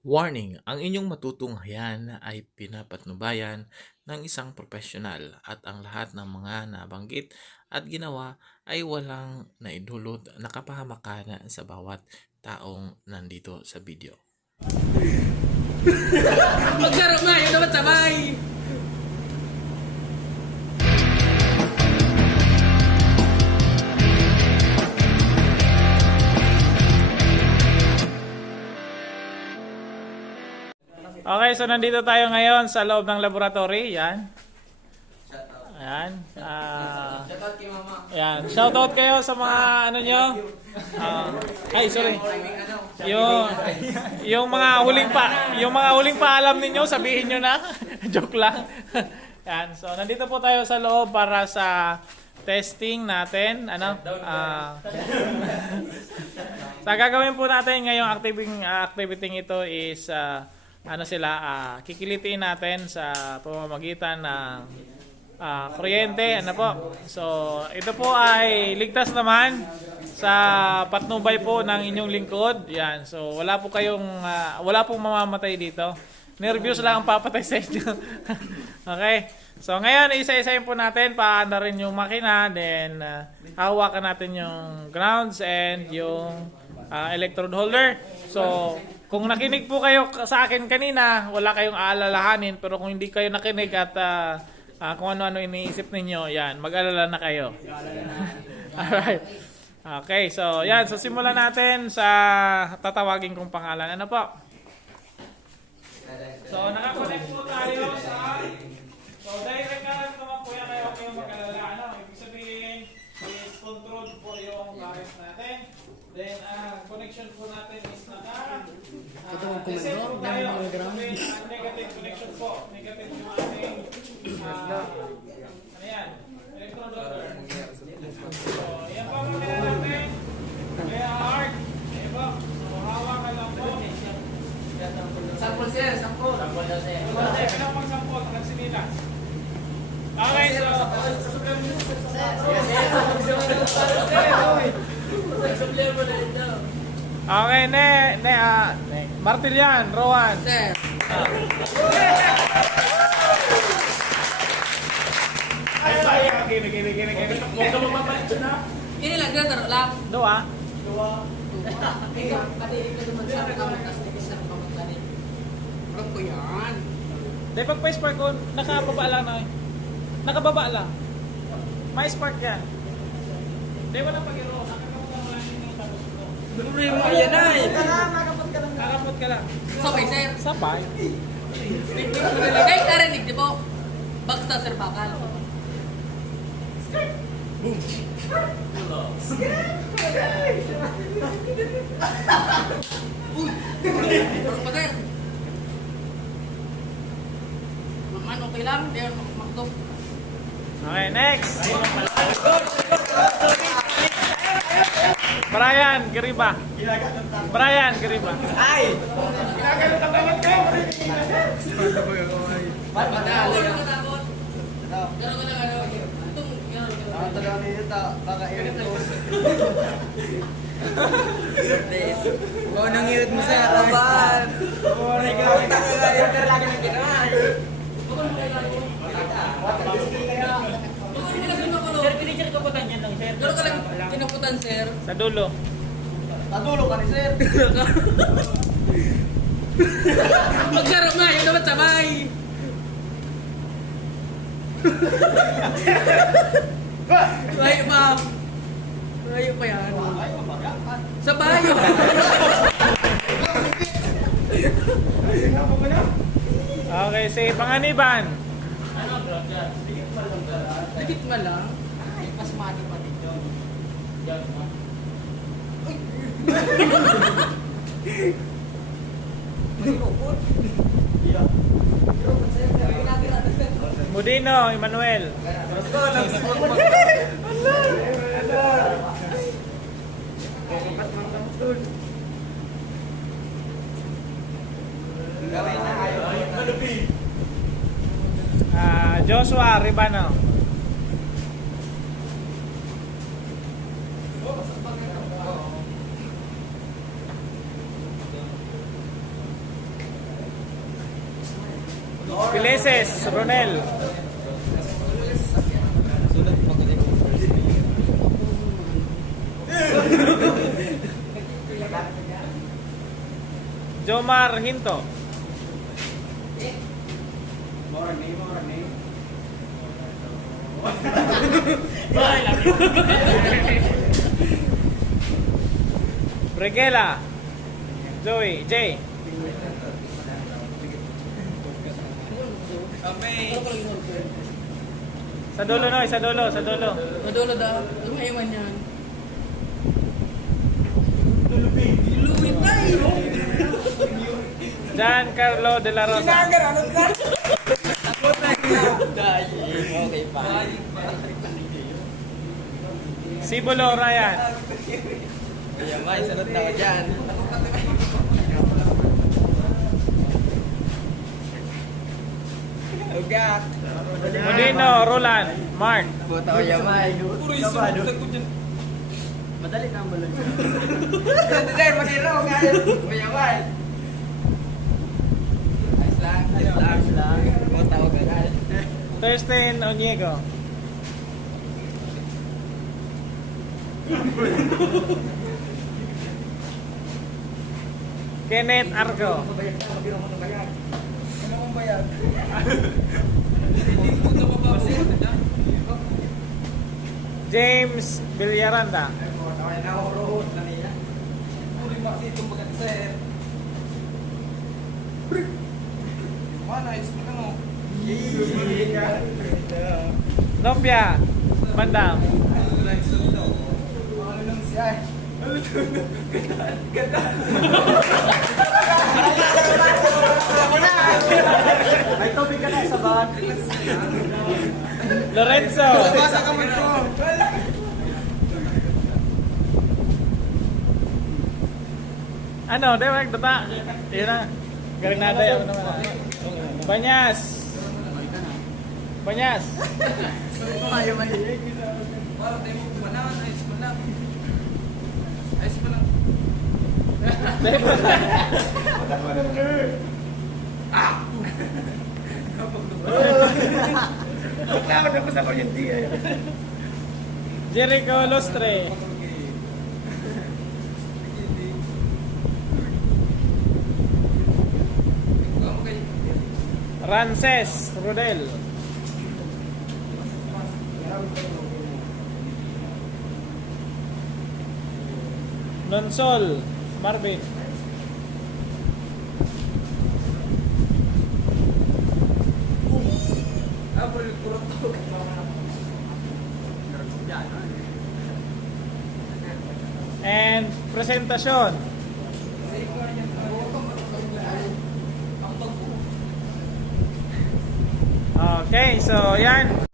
Warning: ang inyong matutunghayan ay pinapatnubayan ng isang profesional at ang lahat ng mga nabanggit at ginawa ay walang naidulot na kapahamakan sa bawat taong nandito sa video. Maglaro nga, yun naman sabay! Okay, so nandito tayo ngayon sa loob ng laboratory. Yan. Ayan. Shoutout kay mama. Yan. Shoutout kayo sa mga ano nyo. Ay, sorry. Yung mga huling paalam ninyo, sabihin nyo na. Joke lang. Yan. So, nandito po tayo sa loob para sa testing natin. Sa gagawin po natin ngayong activity ito is kikilitiin natin sa pamamagitan ng kuryente, So, ito po ay ligtas naman sa patnubay po ng inyong lingkod. Yan. So, wala pong mamamatay dito. Nervyos lang ang papatay sa inyo. Okay. So, ngayon, isa-isayin po natin, paanda rin yung makina, then hawakan natin yung grounds and yung electrode holder. So, kung nakinig po kayo sa akin kanina, wala kayong aalalahanin. Pero kung hindi kayo nakinig at kung ano-ano iniisip ninyo, yan, mag-alala na kayo. Alright. Okay, so yan. So simulan natin sa tatawagin kong pangalan. Ano po? So nakakonect po tayo sa... So direct current naman po yan. Kaya huwag kayong mag-alala. Ibig sabihin is controlled po yung current natin. Then connection po natin is reset po tayo. Negative connection po. Negative yung ating electrode holder. So, yan po ang makina natin. Kaya hard. Ayan po. So, hawakan lang po. Sample sir, sample. Sample daw sir. Kailang pang-sample, nagsinilas. Okay, so... Okay, Martilian, Rowan. Sir. Gini. Huwag ka mapapalit dyan ha. Ini lang, gano'n lang. Dua. Pati ito naman sa pagkakas na isa ng pamagkanin. Alam ko yan. Dahil pag pa-spark ko, nakababa lang na. Nakababa lang. May spark yan. Dahil walang pag-iro. Nakakababa lang yung tapos ko. Problema yan ay. Nakapot ka lang. Sabay sir. Sabay. Kahit narinig, di po? Bagsa sir bakal. Ano pa sir? Man, okay lang. Di yan maktok. Okay, next. Brian Gariba. Ay! Ginagalit ang naman ko! Madali lang. Gano'n ko lang ano. Itong gano'n. Ang talaga nito kakainit ko. Kung anong init mo sa harapan. Nakita ko nga lagi ng ginawa. Sir, pinicture ko po tanyan lang, sir. Gano'n ka lang pinaputan, sir. Sa dulo. Natulog ka ni sir. Maglaro nga, yun naman sabay. Layo pa. Layo pa yan. Sabay. Okay, si Panganiban. Dikit nga lang. Ay, pasmado pa dito. Mudino, Emmanuel. Joshua Ribano. Pileses, Ronel. Jomar Hinto. Bregela. Joey, Jay. Sa dulo no, sa dulo, sa dulo. Madulo daw. Lumayaman yan. Luluwit tayo. Giancarlo De La Rosa. Ano ka? Takot na okay pa. Sibulo Ryan. Kuya May, sunod na ka dyan. Ugak. Modino Roland. Mark. Buta Kuya May. Puro yung sunod ko dyan. Madali na ang balon. Design, mag-iraw ka. Kuya May. Ayos lang. Buta Ugak. Thurston Onyego. Kenneth Argo. James Villaranda. Nopia Bandang. May tubig ka na sa bag. Lorenzo. Basa ka mo ito. Ano, Derek, data. Yun na. Galing natin. Ano naman. Banyas. Banyas. Ayaw man. Takot ako sa kuryente. Jericho Lustre. Rances Rodel. Nonsol Marvin. And presentasyon. Okay, so yan.